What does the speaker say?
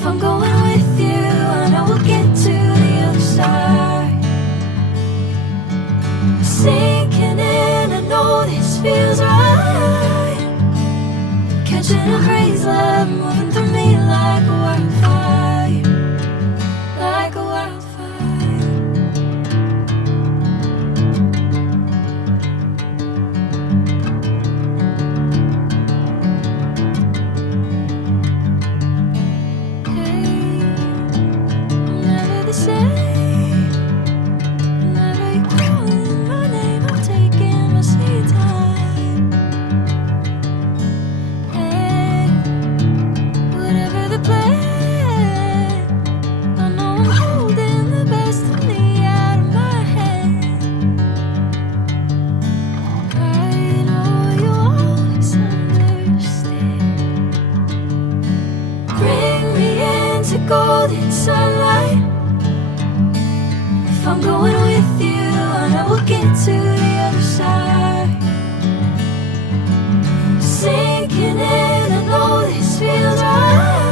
If I'm going with you, I know we'll get to the other side. Sinking in, I know this feels right. Catching a breeze, love moving through me like a wildfire, like a wildfire. Hey, I'm never the same. Whenever you're calling my name, I'm taking my sweet time. Hey, whatever the plan, I know I'm holding the best of me out of my hand. I know you'll always understand. Bring me into golden sunlight. If I'm going with you, I know we'll get to the other side. Sinking in, I know this feels right.